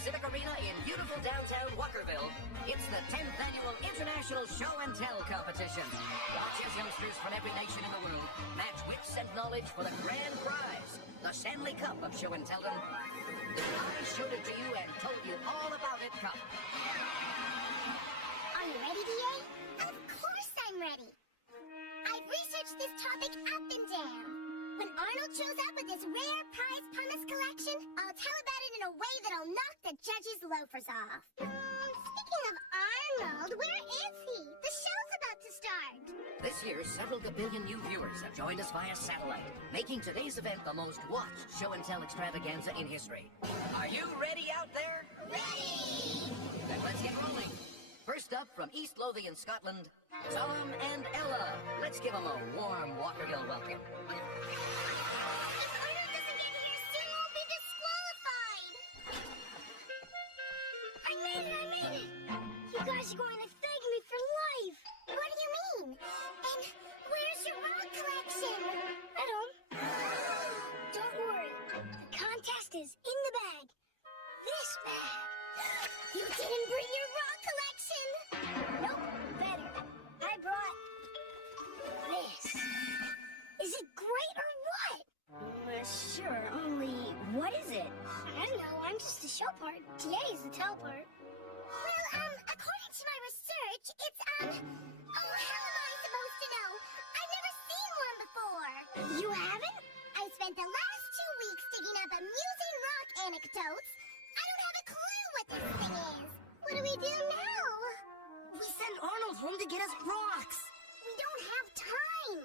Civic Arena in beautiful downtown Walkerville, it's the 10th annual International Show and Tell competition. Watch as youngsters from every nation in the world match wits and knowledge for the grand prize, the Stanley Cup of Show and Telldom. I showed it to you and told you all about it cup. Are you ready, D.A.? Of course I'm ready. I've researched this topic up and down. When Arnold shows up with his rare prize pumice collection, I'll tell about it in a way that'll knock the judges' loafers off. Speaking of Arnold, where is he? The show's about to start. This year, several gabillion new viewers have joined us via satellite, making today's event the most watched show and tell extravaganza in history. Are you ready out there? Ready! Then let's get rolling. First up, from East Lothian, Scotland, Tom and Ella. Let's give them a warm Walkerville welcome. If Arnold doesn't get here soon, we'll be disqualified. I made it! You guys are going to thank me for life. What do you mean? And where's your rock collection? At home. Don't worry. The contest is in the bag. This bag. You didn't bring your rock collection. Nope, better. I brought this. Is it great or what? Sure, only what is it? I don't know, I'm just the show part. TA is the tell part. Well, according to my research, it's, oh, how am I supposed to know? I've never seen one before. You haven't? I spent the last 2 weeks digging up amusing rock anecdotes. I don't have a clue what this thing is. What do we do now? We send Arnold home to get us rocks. We don't have time.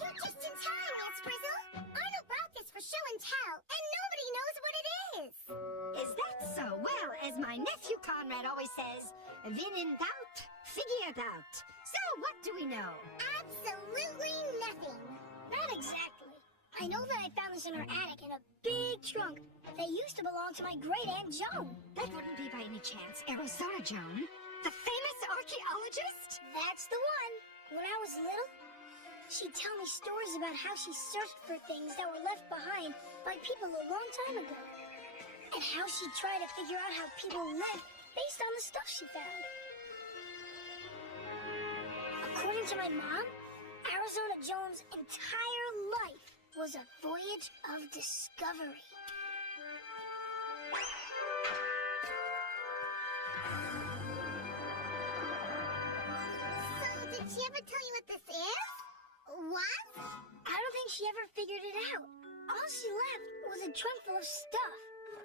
You're just in time, Miss Frizzle. Arnold brought this for show and tell, and nobody knows what it is. Is that so? Well, as my nephew Conrad always says, when in doubt, figure it out. So, what do we know? Absolutely nothing. Not exactly. I know that I found this in our attic in a big trunk that used to belong to my great-aunt Joan. That wouldn't be by any chance Arizona Joan, the famous archaeologist? That's the one. When I was little, she'd tell me stories about how she searched for things that were left behind by people a long time ago. And how she'd try to figure out how people lived based on the stuff she found. According to my mom, Arizona Joan's entire life was a voyage of discovery. So, did she ever tell you what this is? What? I don't think she ever figured it out. All she left was a trunk full of stuff,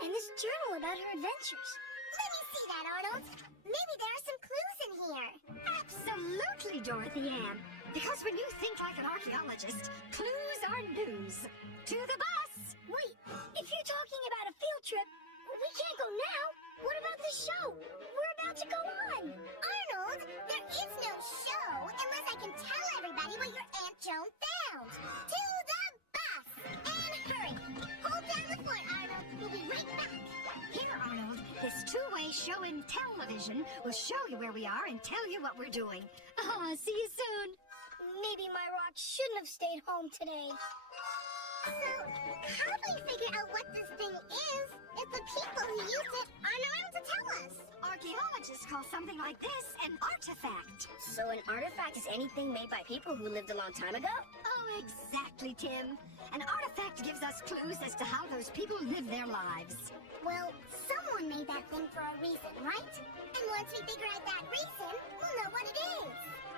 and this journal about her adventures. Let me see that, Arnold. Maybe there are some clues in here. Absolutely, Dorothy Ann. Because when you think like an archaeologist, clues are news. To the bus! Wait, if you're talking about a field trip, we can't go now. What about the show? We're about to go on. Arnold, there is no show unless I can tell everybody what your Aunt Joan found. To the bus! And hurry! Hold down the fort, Arnold. We'll be right back. Here, Arnold, this two-way show and television will show you where we are and tell you what we're doing. See you soon. Maybe my rock shouldn't have stayed home today. So, how do we figure out what this thing is if the people who used it aren't around to tell us? Archaeologists call something like this an artifact. So an artifact is anything made by people who lived a long time ago? Oh, exactly, Tim. An artifact gives us clues as to how those people live their lives. Well, someone made that thing for a reason, right? And once we figure out that reason, we'll know what it is.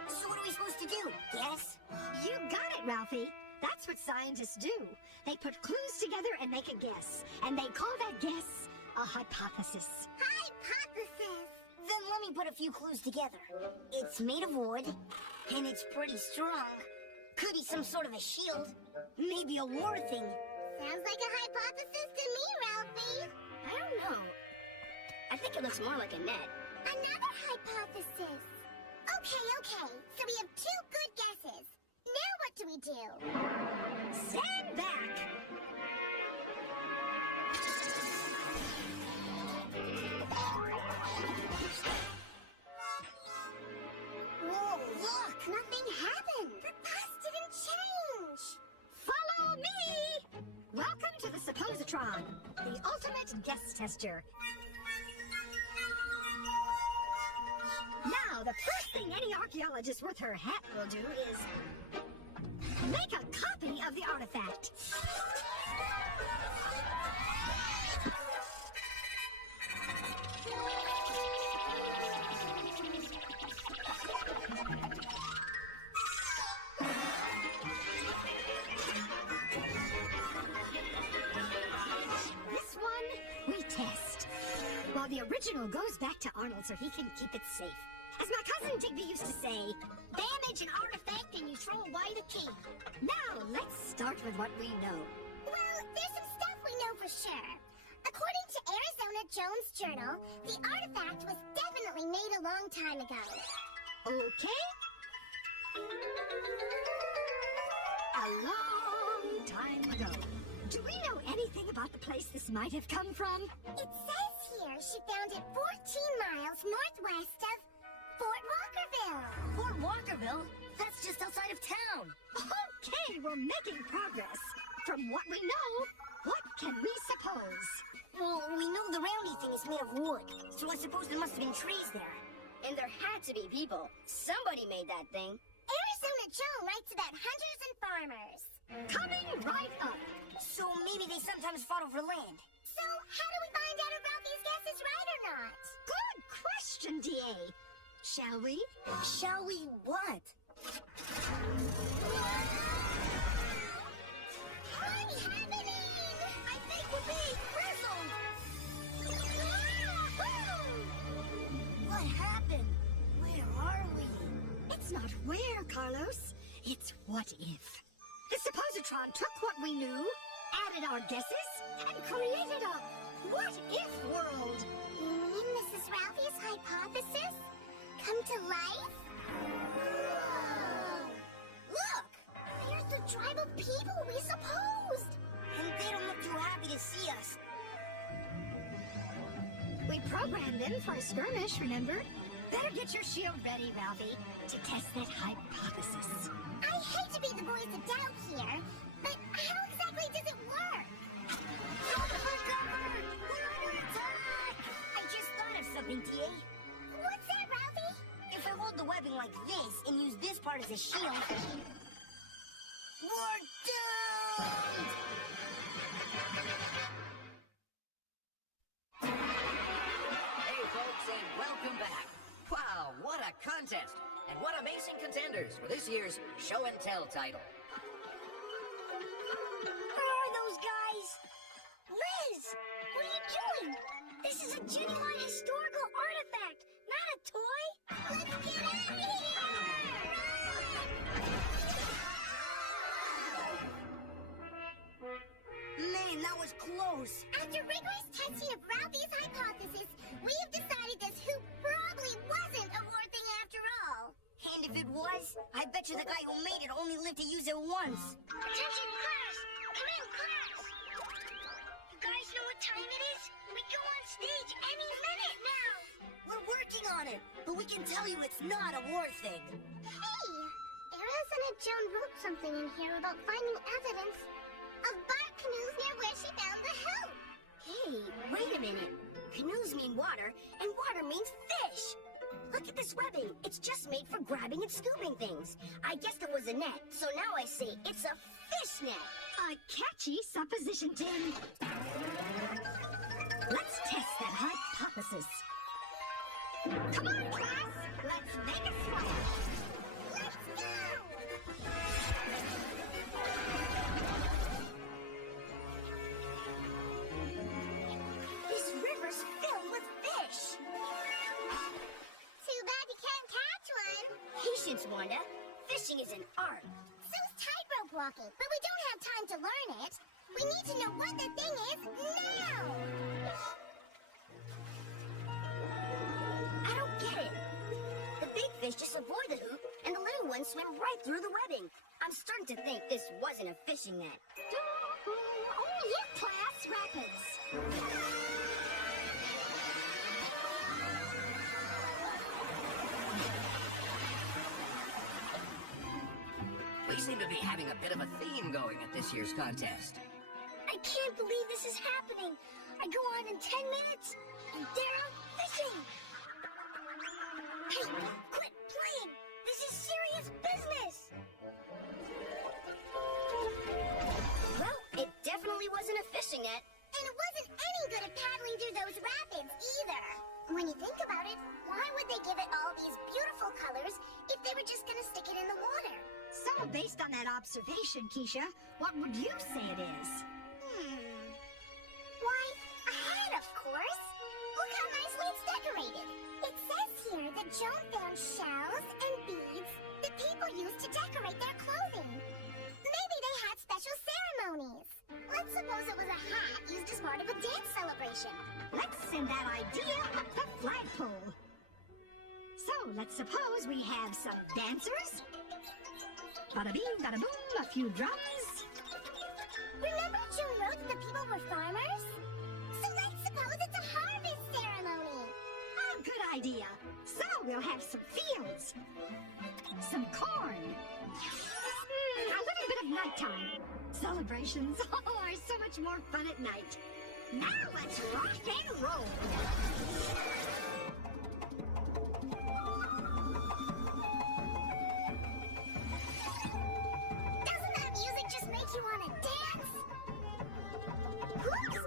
So what are we supposed to do? Guess? You got it, Ralphie. That's what scientists do. They put clues together and make a guess. And they call that guess a hypothesis. Hypothesis! Then let me put a few clues together. It's made of wood, and it's pretty strong. Could be some sort of a shield. Maybe a war thing. Sounds like a hypothesis to me, Ralphie. I don't know. I think it looks more like a net. Another hypothesis. Okay. So we have 2 good guesses. Now what do we do? Stand back! Whoa, look! Nothing happened! The bus didn't change! Follow me! Welcome to the Suppositron. guess tester. Now, the first thing any archaeologist worth her hat will do is make a copy of the artifact. This one, we test. While the original goes back to Arnold so he can keep it safe. As my cousin Digby used to say, damage an artifact and you throw away the key. Now, let's start with what we know. Well, there's some stuff we know for sure. According to Arizona Jones Journal, the artifact was definitely made a long time ago. Okay? A long time ago. Do we know anything about the place this might have come from? It says here she found it 14 miles northwest of Fort Walkerville. Fort Walkerville? That's just outside of town. Okay, we're making progress. From what we know, what can we suppose? Well, we know the roundy thing is made of wood, so I suppose there must have been trees there. And there had to be people. Somebody made that thing. Arizona Joe writes about hunters and farmers. Coming right up. So maybe they sometimes fought over land. So how do we find out if Ralphie's guess is right or not? Good question, D.A. Shall we? Shall we what? What's happening? I think we're being frizzled. What happened? Where are we? It's not where, Carlos. It's what if. The suppositron took what we knew, added our guesses, and created a what-if world. You mean this is Ralphie's hypothesis? Come to life? Look! There's the tribe of people we supposed. And they don't look too happy to see us. We programmed them for a skirmish, remember? Better get your shield ready, Ralphie, to test that hypothesis. I hate to be the voice of doubt here, but how exactly does it work? We're under attack! I just thought of something, TA. What's that, Ralphie? If I hold the webbing like this and use this part as a shield... We're doomed! Hey, folks, and welcome back. Wow, what a contest! And what amazing contenders for this year's Show and Tell title. Where are those guys? Liz, what are you doing? This is a genuine historical artifact, not a toy. Let's get out of here! Man, that was close. After rigorous testing of Ralphie's hypothesis, we have decided this hoop probably wasn't a war thing after all. And if it was, I bet you the guy who made it only lived to use it once. Attention, class! Come in, class! You guys know what time it is? We go on stage any minute now! We're working on it, but we can tell you it's not a war thing. Hey! Arizona Joan wrote something in here about finding evidence of bark canoes near where she found the hoop. Hey, wait a minute. Canoes mean water, and water means fish. Look at this webbing. It's just made for grabbing and scooping things. I guessed it was a net, so now I say it's a fish net. A catchy supposition, Tim. Let's test that hypothesis. Come on, class! Let's make a splash! Let's go! This river's filled with fish. Too bad you can't catch one. Patience, Wanda. Fishing is an art. So's tightrope walking, but we don't have time to learn it. We need to know what the thing is now! I don't get it. The big fish just avoid the hoop, and the little ones swim right through the webbing. I'm starting to think this wasn't a fishing net. Oh, look, class! Rapids! We seem to be having a bit of a theme going at this year's contest. I can't believe this is happening. I go on in 10 minutes, and they're out fishing. Hey, quit playing. This is serious business. Well, it definitely wasn't a fishing net. And it wasn't any good at paddling through those rapids either. When you think about it, why would they give it all these beautiful colors if they were just gonna stick it in the water? So, based on that observation, Keisha, what would you say it is? Why, a hat, of course. Look how nicely it's decorated. It says here that Joan found shells and beads that people used to decorate their clothing. Maybe they had special ceremonies. Let's suppose it was a hat used as part of a dance celebration. Let's send that idea up the flagpole. So, let's suppose we have some dancers. Bada bing, bada boom, a few drums. Remember June wrote that the people were farmers? So let's suppose it's a harvest ceremony. A good idea. So, we'll have some fields. Some corn. A little bit of nighttime. Celebrations are so much more fun at night. Now let's rock and roll. Doesn't that music just make you want to dance? Oops!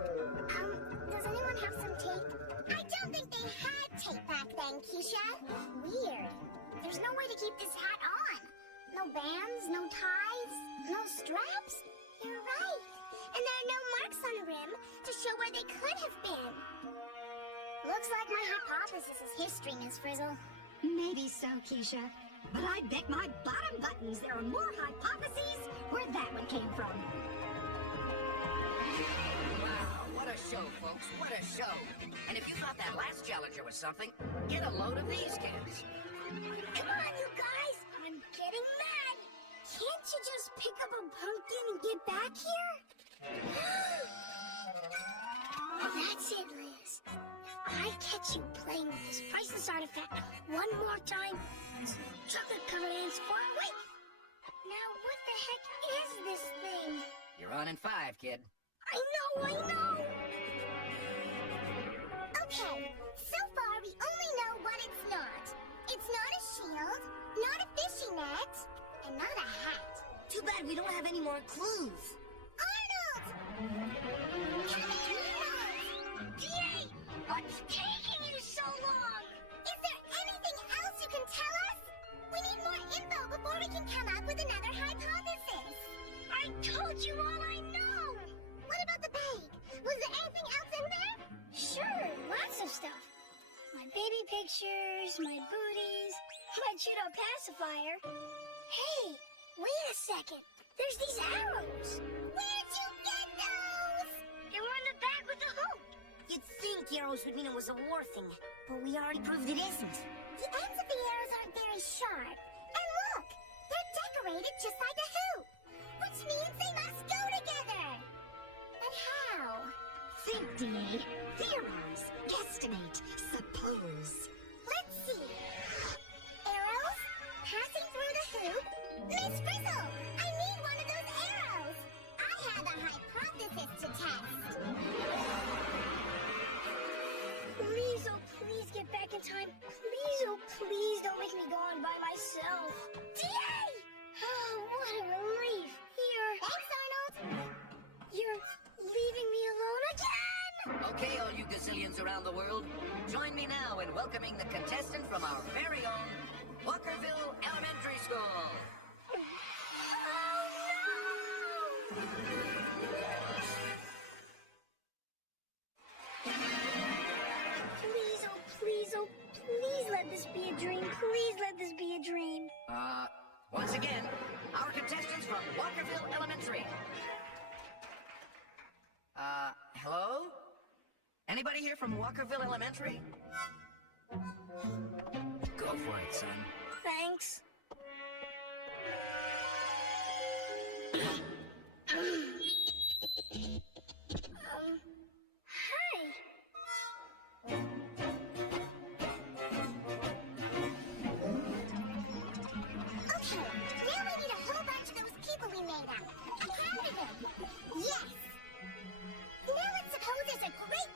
Does anyone have some tape? I don't think they had tape back then, Keisha. Weird. There's no way to keep this hat on. No bands, no ties, no straps. You're right. And there are no marks on the rim to show where they could have been. Looks like my hypothesis is history, Miss Frizzle. Maybe so, Keisha. But I bet my bottom buttons there are more hypotheses where that one came from. Wow, what a show, folks. What a show. And if you thought that last challenger was something, get a load of these kids. Come on, you guys! I'm getting mad! Can't you just pick up a pumpkin and get back here? That's it, Liz. If I catch you playing with this priceless artifact one more time, chocolate-covered ants far away. Now, what the heck is this thing? You're on in 5, kid. I know! Okay, so far we only know what it's not. It's not a shield, not a fishing net, and not a hat. Too bad we don't have any more clues. Arnold! Come here, Arnold! Yay! What's taking you so long? Is there anything else you can tell us? We need more info before we can come up with another hypothesis. I told you all I know! What about the bag? Was there anything else in there? Sure, lots of stuff. My baby pictures, my booties, my Cheeto pacifier. Hey, wait a second. There's these arrows. Where'd you get those? They were in the bag with the hoop. You'd think arrows would mean it was a war thing, but we already proved it isn't. The ends of the arrows aren't very sharp. And look, they're decorated just like a hoop, which means they must go together. But how? Think, D.A. Theorize, guesstimate, suppose. Let's see. Arrows passing through the hoop. Miss Frizzle, I need one of those arrows. I have a hypothesis to test. Please, oh please get back in time. Please, oh please don't make me go on by myself. D.A! Oh, what a relief. Thanks, Arnold. You're leaving me alone again? Okay, all you gazillions around the world, join me now in welcoming the contestant from our very own Walkerville Elementary School. Oh, no! Please, oh please let this be a dream. Please let this be a dream. Once again, our contestants from Walkerville Elementary. Hello? Anybody here from Walkerville Elementary? Go for it, son. Thanks. Hi. Okay, now we need a whole bunch of those people we made up. A crowd of them. Yes. Now let's suppose there's a great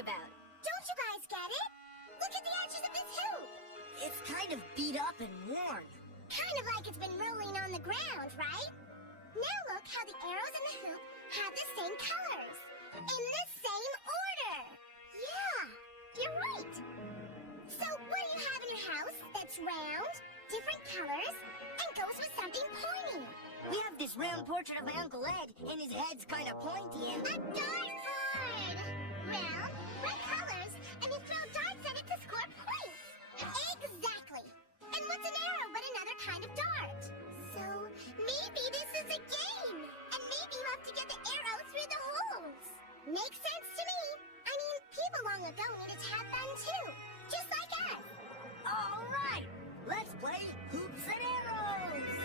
about? Don't you guys get it? Look at the edges of this hoop. It's kind of beat up and worn. Kind of like it's been rolling on the ground, right? Now look how the arrows in the hoop have the same colors. In the same order. Yeah, you're right. So what do you have in your house that's round, different colors, and goes with something pointy? We have this round portrait of my Uncle Ed, and his head's kind of pointy and... A dartboard! Round, bright colors, and you throw darts at it to score points. Exactly. And what's an arrow but another kind of dart? So maybe this is a game, and maybe you have to get the arrow through the holes. Makes sense to me. I mean, people long ago needed to have fun too, just like us. All right, let's play hoops and arrows.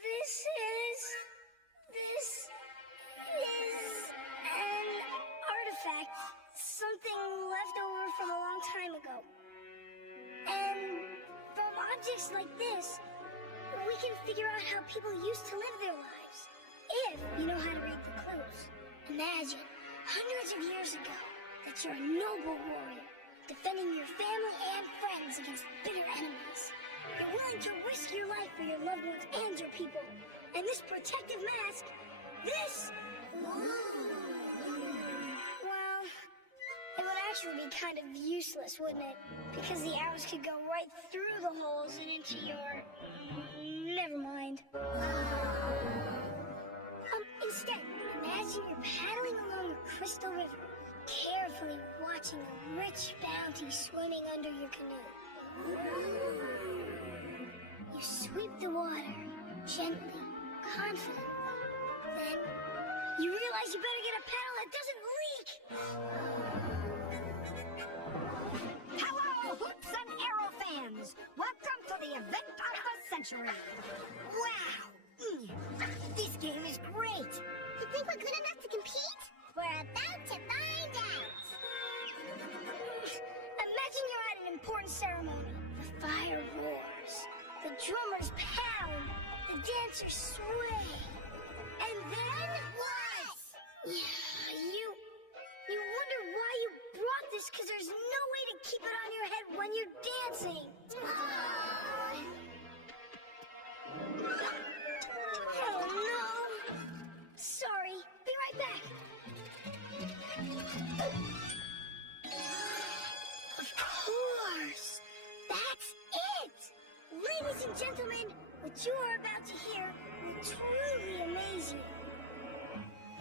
This is an artifact. Something left over from a long time ago. And from objects like this, we can figure out how people used to live their lives. If you know how to read the clues. Imagine, hundreds of years ago, that you're a noble warrior, defending your family and friends against bitter enemies. You're willing to risk your life for your loved ones and your people. And this protective mask, this... Well, it would actually be kind of useless, wouldn't it? Because the arrows could go right through the holes and into your... Never mind. Instead, imagine you're paddling along a crystal river, carefully watching the rich bounty swimming under your canoe. You sweep the water, gently, confidently. Then, you realize you better get a paddle that doesn't leak. Hello, hoops and arrow fans! Welcome to the event of the century! Wow! This game is great! You think we're good enough to compete? We're about to find out. Imagine you're at an important ceremony. The fire roars, the drummers pound, the dancers sway. And then... What? You wonder why you brought this, because there's no way to keep it on your head when you're dancing. Oh no! Sorry, be right back. Of course! That's it! Ladies and gentlemen, what you are about to hear will truly amaze you.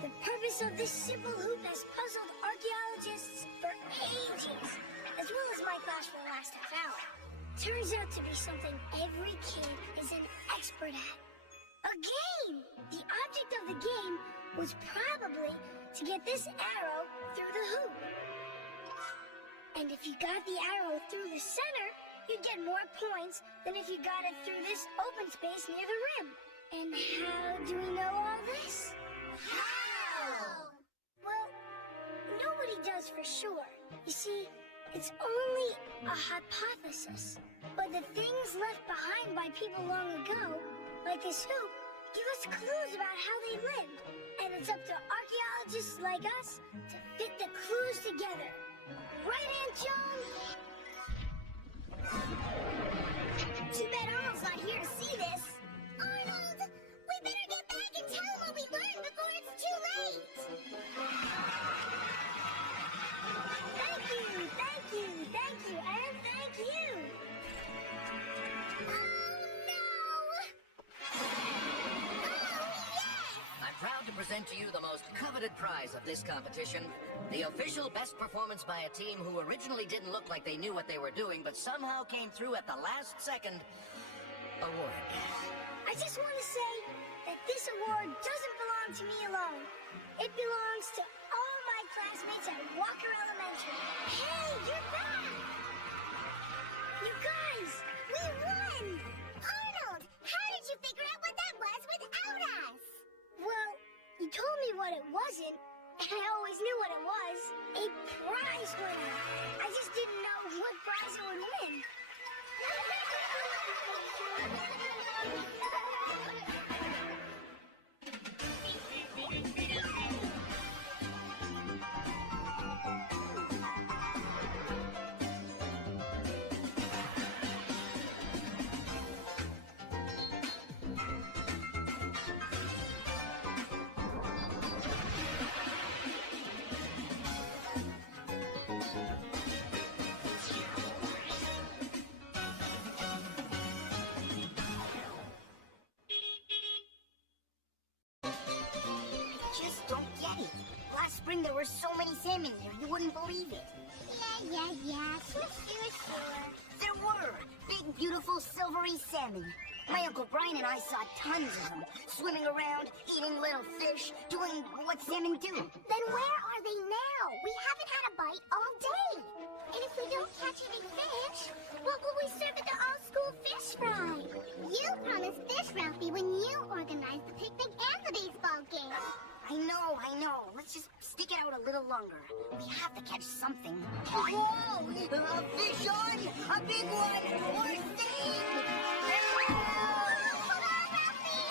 The purpose of this simple hoop has puzzled archaeologists for ages, as well as my class for the last half hour. Turns out to be something every kid is an expert at. A game! The object of the game was probably to get this arrow through the hoop. And if you got the arrow through the center, you'd get more points than if you got it through this open space near the rim. And how do we know all this? How? Well, nobody does for sure. You see, it's only a hypothesis. But the things left behind by people long ago, like this hoop, give us clues about how they lived. And it's up to archaeologists like us to fit the clues together. Right, Aunt Joan? Too bad Arnold's not here to see this. Arnold! We better get back and tell him what we learned before it's too late! Thank you, and thank you. I'm proud to present to you the most coveted prize of this competition, the official best performance by a team who originally didn't look like they knew what they were doing, but somehow came through at the last second award. I just want to say that this award doesn't belong to me alone. It belongs to all my classmates at Walker Elementary. Hey, you're back! You guys, we won! Arnold, how did you figure out what that was without us? Well, you told me what it wasn't, and I always knew what it was. A prize winner. I just didn't know what prize it would win. just don't get it. Last spring there were so many salmon here, you wouldn't believe it. Yeah. Sure. There were big, beautiful, silvery salmon. My Uncle Brian and I saw tons of them, swimming around, eating little fish, doing what salmon do. Then where are they now? We haven't had a bite all day. And if we don't catch any fish, what will we serve at the all-school fish fry? You promised fish, Ralphie, when you organized the picnic and the baseball game. I know. Let's just stick it out a little longer. We have to catch something. Whoa! A fish on! A big one! We're saved! Hold on, Ralphie!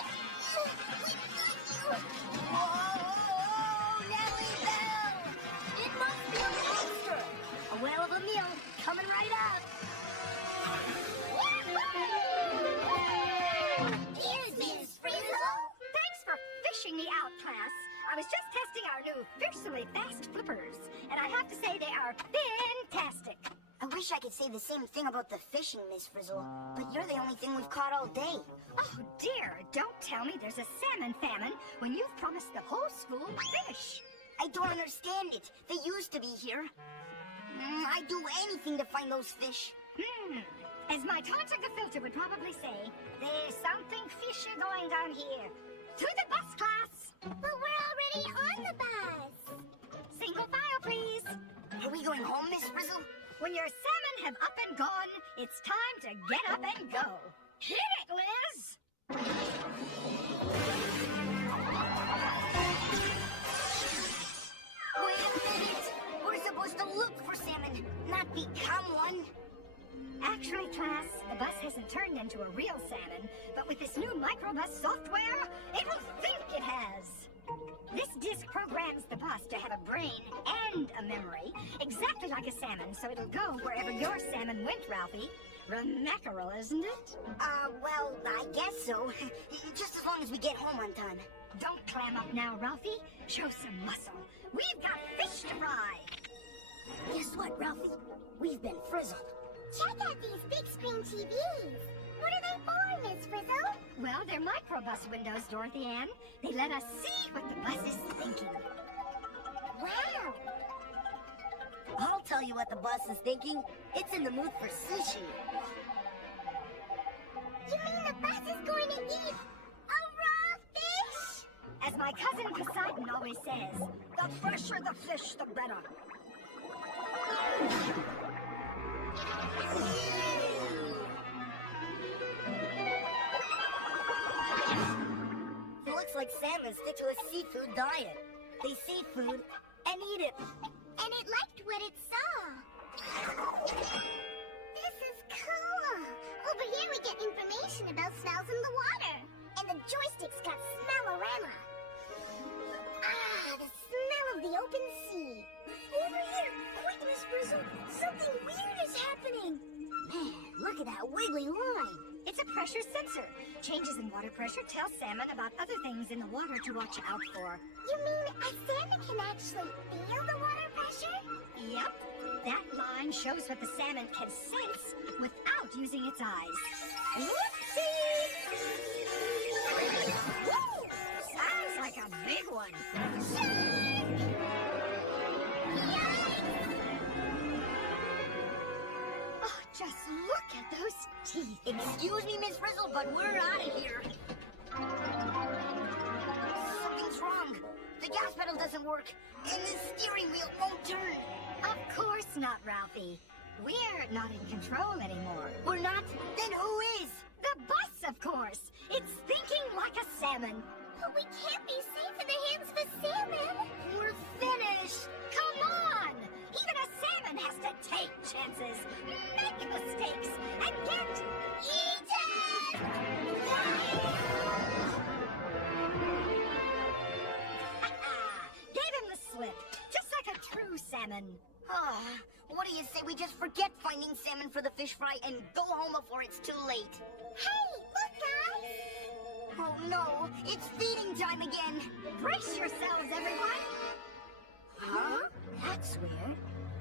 Whoa! Nellie Bell! It must be a monster! A whale of a meal coming right up! Here's Miss Frizzle! Thanks for fishing me out, class. I was just testing our new fiercely fast flippers, and I have to say they are fantastic. I wish I could say the same thing about the fishing, Miss Frizzle, but you're the only thing we've caught all day. Oh dear, don't tell me there's a salmon famine when you've promised the whole school fish. I don't understand it. They used to be here. I'd do anything to find those fish. As my Taunting the Filter would probably say, there's something fishy going down here. To the bus, class! But we're already on the bus! Single file, please. Are we going home, Miss Frizzle? When your salmon have up and gone, it's time to get up and go. Hit it, Liz! Wait a minute! We're supposed to look for salmon, not become one. Actually, class, the bus hasn't turned into a real salmon, but with this new microbus software, it will think it has. This disc programs the bus to have a brain and a memory, exactly like a salmon, so it'll go wherever your salmon went, Ralphie. Remarkable, isn't it? Well, I guess so. Just as long as we get home on time. Don't clam up now, Ralphie. Show some muscle. We've got fish to fry. Guess what, Ralphie? We've been frizzled. Check out these big screen TVs! What are they for, Miss Frizzle? Well, they're microbus windows, Dorothy Ann. They let us see what the bus is thinking. Wow! I'll tell you what the bus is thinking. It's in the mood for sushi. You mean the bus is going to eat a raw fish? As my cousin Poseidon always says, the fresher the fish, the better. It looks like salmon stick to a seafood diet. They see food and eat it. And it liked what it saw. This is cool. Over here we get information about smells in the water. And the joystick's got smellorama. The smell of the open sea. Over here! Quick, Miss Frizzle! Something weird is happening! Man, look at that wiggly line. It's a pressure sensor. Changes in water pressure tell salmon about other things in the water to watch out for. You mean a salmon can actually feel the water pressure? Yep. That line shows what the salmon can sense without using its eyes. Whoopsie! Woo! Sounds like a big one. Oh, just look at those teeth. Excuse me, Miss Frizzle, but we're out of here. Something's wrong. The gas pedal doesn't work, and the steering wheel won't turn. Of course not, Ralphie. We're not in control anymore. We're not? Then who is? The bus, of course. It's thinking like a salmon. But we can't be safe in the hands of a salmon. We're finished. Come on. Even a salmon has to take chances, make mistakes, and get eaten. Gave him the slip, just like a true salmon. What do you say we just forget finding salmon for the fish fry and go home before it's too late? Hey, look, guys! Oh no, it's feeding time again. Brace yourselves, everyone. Huh? That's weird.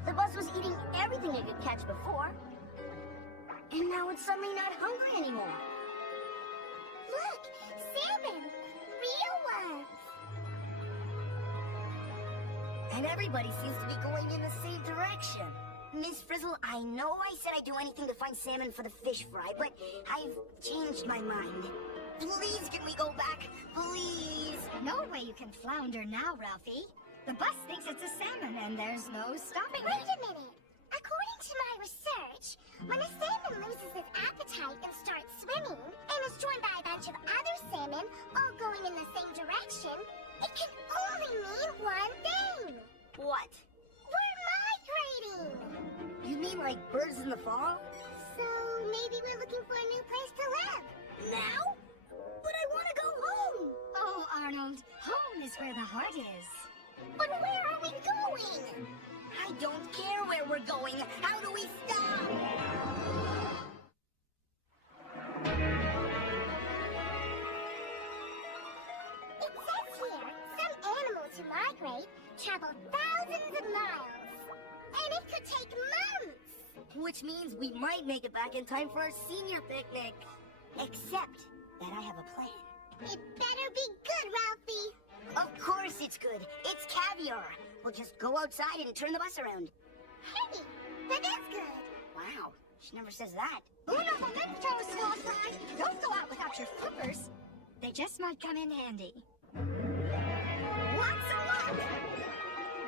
The bus was eating everything it could catch before. And now it's suddenly not hungry anymore. Look, salmon! Real ones! And everybody seems to be going in the same direction. Miss Frizzle, I know I said I'd do anything to find salmon for the fish fry, but I've changed my mind. Please, can we go back? Please! No way you can flounder now, Ralphie. The bus thinks it's a salmon, and there's no stopping Wait it. a minute. According to my research, when a salmon loses its appetite and starts swimming, and is joined by a bunch of other salmon all going in the same direction, it can only mean one thing. What? We're migrating. You mean like birds in the fall? So maybe we're looking for a new place to live. Now? But I want to go home! Oh, Arnold, home is where the heart is. But where are we going? I don't care where we're going. How do we stop? It says here, some animals who migrate travel thousands of miles. And it could take months. Which means we might make it back in time for our senior picnic. Except that I have a plan. It better be good, Ralphie. Of course it's good. It's caviar. We'll just go outside and turn the bus around. Hey, that is good. Wow, she never says that. Uno momento, small fry. Don't go out without your flippers. They just might come in handy. Lots of luck.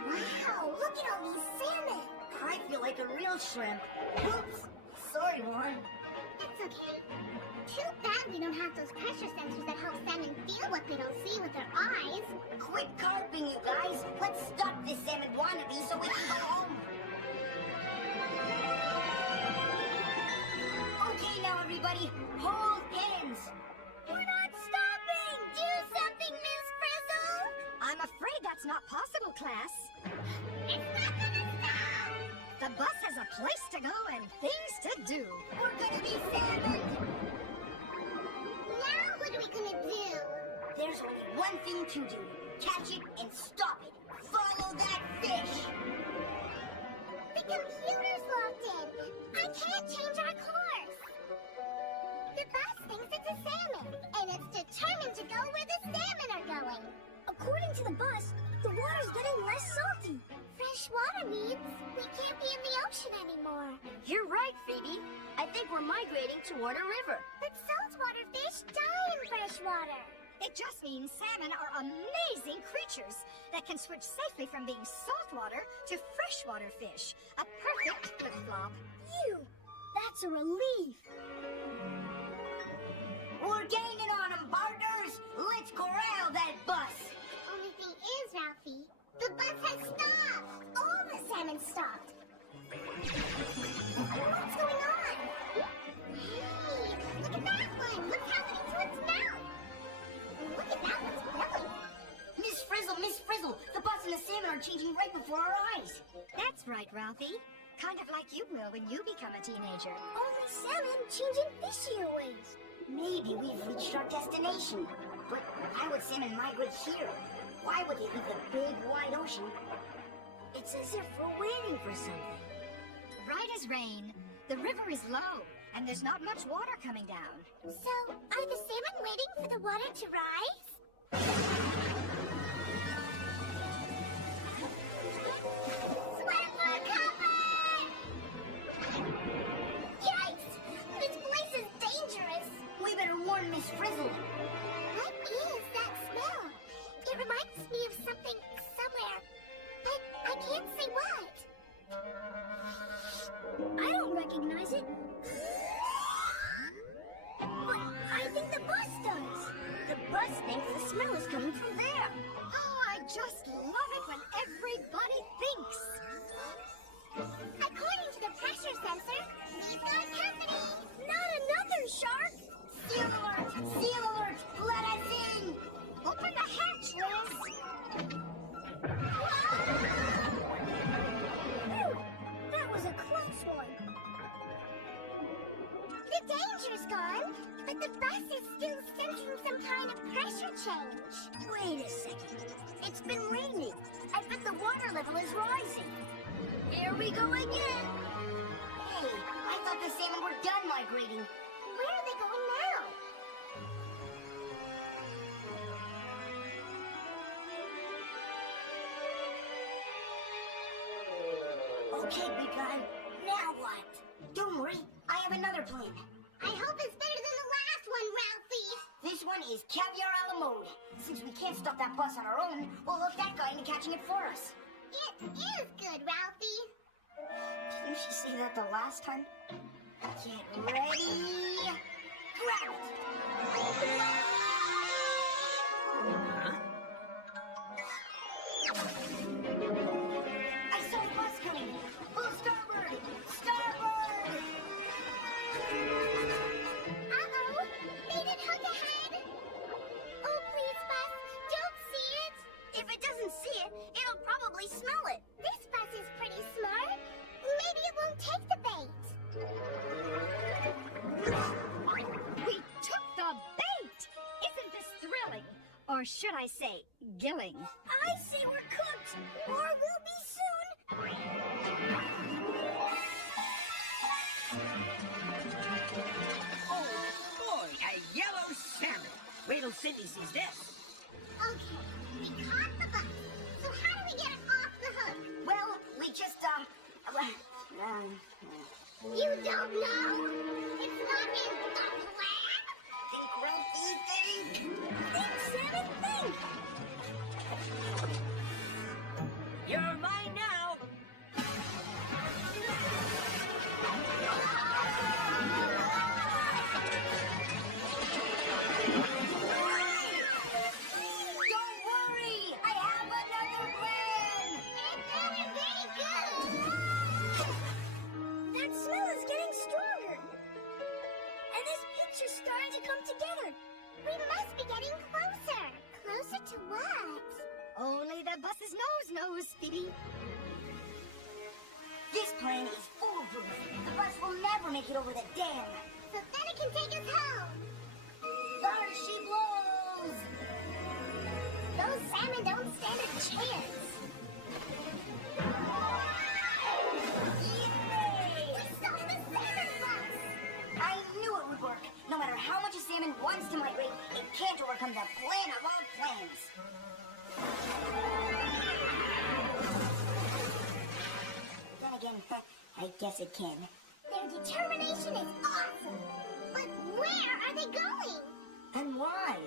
Wow, look at all these salmon. I feel like a real shrimp. Oops. Sorry, Warren. It's okay. Too bad we don't have those pressure sensors that help salmon feel what they don't see with their eyes. Quit carping, you guys. Let's stop this salmon wannabe so we can go home. Okay, now everybody, hold pins. We're not stopping. Do something, Miss Frizzle. I'm afraid that's not possible, class. It's not gonna stop. The bus has a place to go and things to do. We're gonna be salmon. Now what are we gonna do? There's only one thing to do. Catch it and stop it. Follow that fish. The computer's locked in. I can't change our course. The bus thinks it's a salmon, and it's determined to go where the salmon are going. According to the bus, the water's getting less salty. Fresh water means we can't be in the ocean anymore. You're right, Phoebe. I think we're migrating toward a river. But saltwater fish die in fresh water. It just means salmon are amazing creatures that can switch safely from being saltwater to freshwater fish. A perfect flip-flop. That's a relief. We're gaining on them, partners. Let's corral that bus. Only thing is, Ralphie, the bus has stopped. All the salmon stopped. What's going on? Hey, look at that one. Look happening to its mouth. Look at that one's belly. Miss Frizzle, the bus and the salmon are changing right before our eyes. That's right, Ralphie. Kind of like you will when you become a teenager. Only salmon changing fishier ways. Maybe we've reached our destination. But why would salmon migrate here? Why would they leave the big, wide ocean? It's as if we're waiting for something. Right as rain. The river is low, and there's not much water coming down. So, are the salmon waiting for the water to rise? Swim for cover! Yikes! This place is dangerous! We better warn Miss Frizzle. What is that smell? It reminds me of something somewhere, but I can't say what. I don't recognize it. But I think the bus does. The bus thinks the smell is coming from there. Oh, I just love it when everybody thinks. According to the pressure sensor, we've got company. Not another shark! Seal alert! Seal alert! Let us in! Open the hatch, Liz. That was a close one. The danger's gone, but the bus is still sensing some kind of pressure change. Wait a second. It's been raining. I bet the water level is rising. Here we go again. Hey, I thought the salmon were done migrating. Where are they going now? Okay, big guy. Now what? Don't worry, I have another plan. I hope it's better than the last one, Ralphie. This one is caviar a la mode. Since we can't stop that bus on our own, we'll hook that guy into catching it for us. It is good, Ralphie. Didn't she say that the last time? Get ready. Grab it. I saw the bus coming. Full starboard. Starboard. Uh-oh. They didn't hook ahead. Oh, please, bus. Don't see it. If it doesn't see it, it'll probably smell it. This bus is pretty smart. Maybe it won't take the bait. We took the bait! Isn't this thrilling? Or should I say, gilling? I say we're cooked. Or we'll be soon. Oh, boy, a yellow salmon. Wait till Cindy sees this. Okay, we caught the bus. So how do we get it off the hook? Well, we just, You don't know? It's not in the plan? think, Ralphie, think. Think, Salmon, think. You're mine now. Don't worry, I have another plan. It's very, very good. That smell is getting stronger. And this picture's starting to come together. We must be getting closer. Closer to what? Only the bus's nose knows, Phoebe. This plan is foolproof. The bus will never make it over the dam. So then it can take us home. There she blows. Those salmon don't stand a chance. Yay! We stopped the salmon bus. I knew it would work. No matter how much a salmon wants to migrate, it can't overcome the plan of all plans. Then again, I guess it can. Their determination is awesome. But where are they going? And why?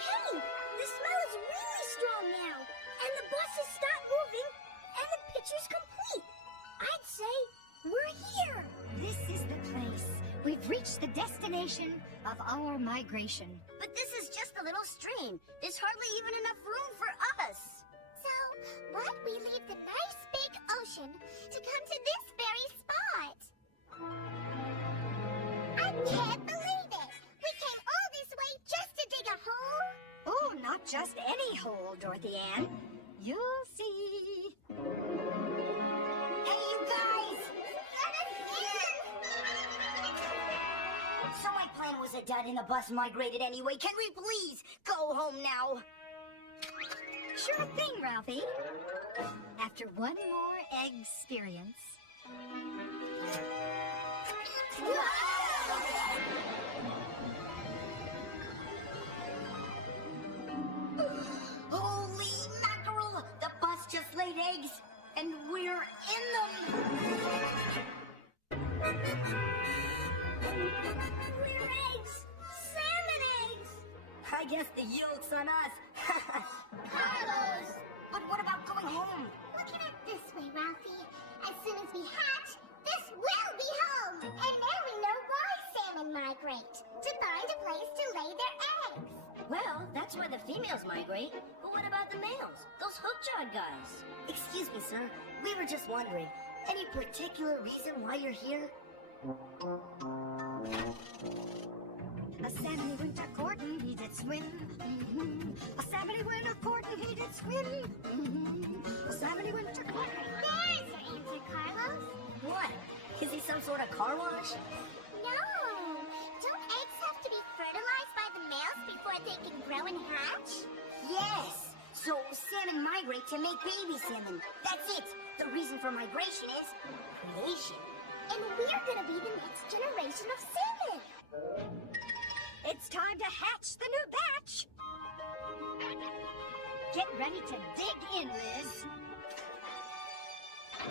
Hey, the smell is really strong now. And the bus has stopped moving. And the picture's complete. I'd say we're here. This is the place. We've reached the destination of our migration. But this is just a little stream. There's hardly even enough room for us. So, why'd we leave the nice big ocean to come to this very spot? I can't believe it! We came all this way just to dig a hole? Oh, not just any hole, Dorothy Ann. You'll see. Hey, you guys! Let us in! So my plan was a dud and the bus migrated anyway. Can we please go home now? Sure thing, Ralphie. After one more experience. Holy mackerel! The bus just laid eggs, and we're in them! We're eggs! Salmon eggs! I guess the yolk's on us. Carlos! But what about going home? Look at it this way, Ralphie. As soon as we hatch, this will be home! And now we know why salmon migrate. To find a place to lay their eggs. Well, that's why the females migrate. But what about the males? Those hook-jawed guys? Excuse me, sir. We were just wondering. Any particular reason why you're here? A salmon went a courting, he did swim. A salmon went a courting, he did swim. A salmon went a courting. There's your answer, Carlos. What? Is he some sort of car wash? No! Don't eggs have to be fertilized by the males before they can grow and hatch? Yes! So salmon migrate to make baby salmon. That's it! The reason for migration is creation. And we're gonna be the next generation of salmon! It's time to hatch the new batch. Get ready to dig in, Liz. Hey!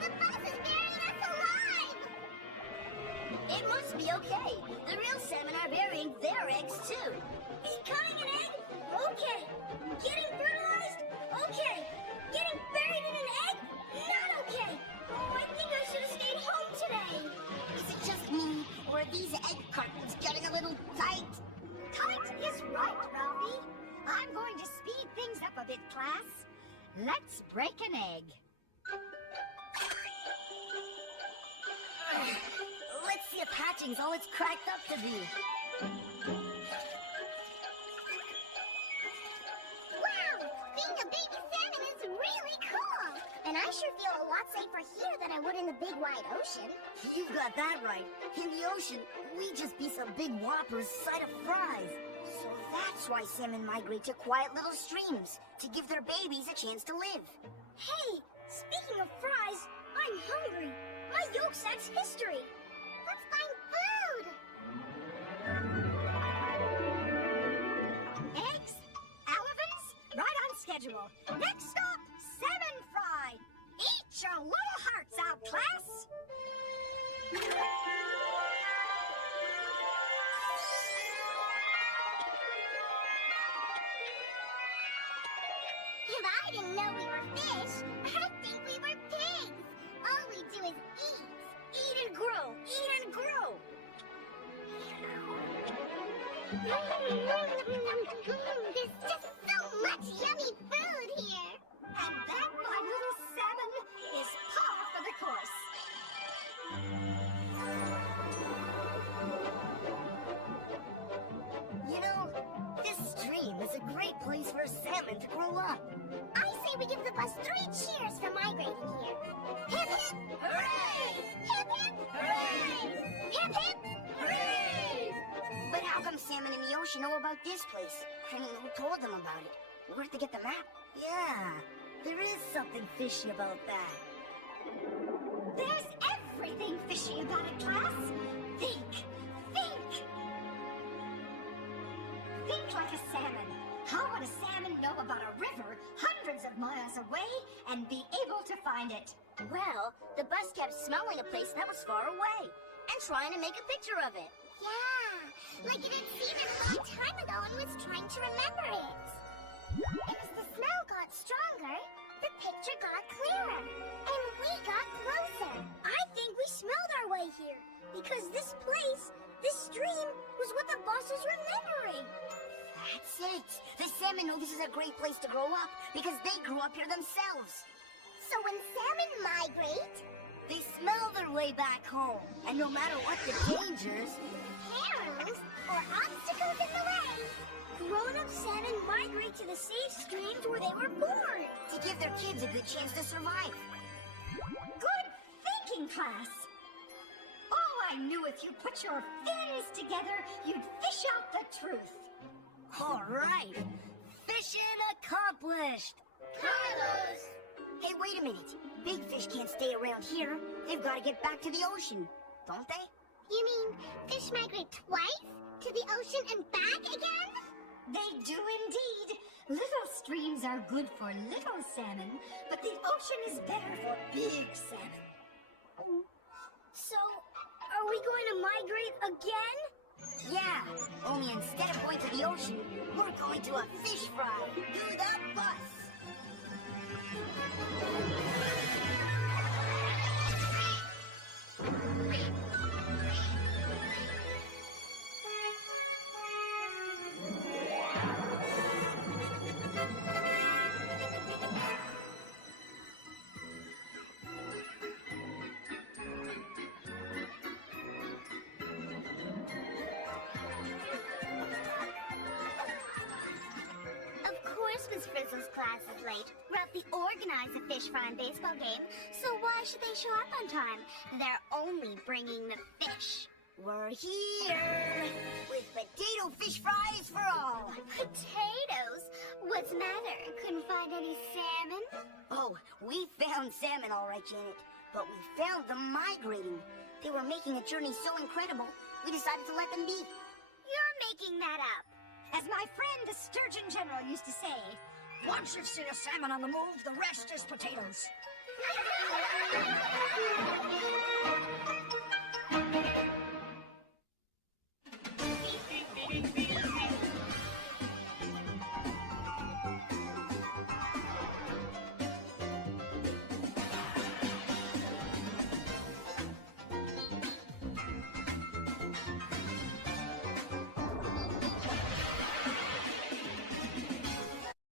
The bus is burying us alive! It must be okay. The real salmon are burying their eggs too. Becoming an egg? Okay. Getting fertilized? Okay. Getting buried in an egg? Not okay. Oh, I think I should have stayed home today. Is it just me, or are these egg cartons getting a little tight? Tight is right, Ralphie. I'm going to speed things up a bit, class. Let's break an egg. Let's see if hatching's all it's cracked up to be. Wow! Being a baby salmon is really cool! And I sure feel a lot safer here than I would in the big wide ocean. You've got that right. In the ocean, we'd just be some big whoppers side of fries. So that's why salmon migrate to quiet little streams, to give their babies a chance to live. Hey, speaking of fries, I'm hungry. My yolk sack's history. Let's find food! Eggs, olivins, right on schedule. Next stop, salmon fry. Eat your little hearts out, class. If I didn't know we were fish, I'd think we were pigs. All we do is eat. Eat and grow, eat and grow. There's just so much yummy food here. And that, my little salmon, is par for the course. You know, this stream is a great place for a salmon to grow up. I say we give the bus 3 cheers for migrating here. Hip hip hooray! Hip hip hooray! Hip hip hooray! But how come salmon in the ocean know about this place? I mean, who told them about it? Where'd they get the map? Yeah, there is something fishy about that. There's everything fishy about it, class. Think, think. Think like a salmon. How would a salmon know about a river hundreds of miles away and be able to find it? Well, the bus kept smelling a place that was far away and trying to make a picture of it. Yeah, like it had seen it a long time ago and was trying to remember it. And as the smell got stronger, the picture got clearer, and we got closer. I think we smelled our way here because this place, this stream, was what the bus was remembering. That's it. The salmon know this is a great place to grow up because they grew up here themselves. So when salmon migrate, They smell their way back home, and no matter what the dangers, perils, or obstacles in the way, grown-up salmon migrate to the safe streams where they were born to give their kids a good chance to survive. Good thinking, class. Oh, I knew if you put your fins together, you'd fish out the truth. All right, fishing accomplished. Carlos! Hey, wait a minute. Big fish can't stay around here. They've got to get back to the ocean, don't they? You mean fish migrate twice? To the ocean and back again? They do indeed. Little streams are good for little salmon, but the ocean is better for big salmon. So, are we going to migrate again? Yeah, only instead of going to the ocean, we're going to a fish fry. Do the bus. Of course Miss Frizzle's class is late. Ralphie organized a fish fry and baseball game, so why should they show up on time? They're only bringing the fish. We're here with potato fish fries for all. Potatoes? What's the matter? Couldn't find any salmon? Oh, we found salmon all right, Janet, but we found them migrating. They were making a journey so incredible, we decided to let them be. You're making that up. As my friend the Sturgeon General used to say, Once you've seen a salmon on the move, the rest is potatoes.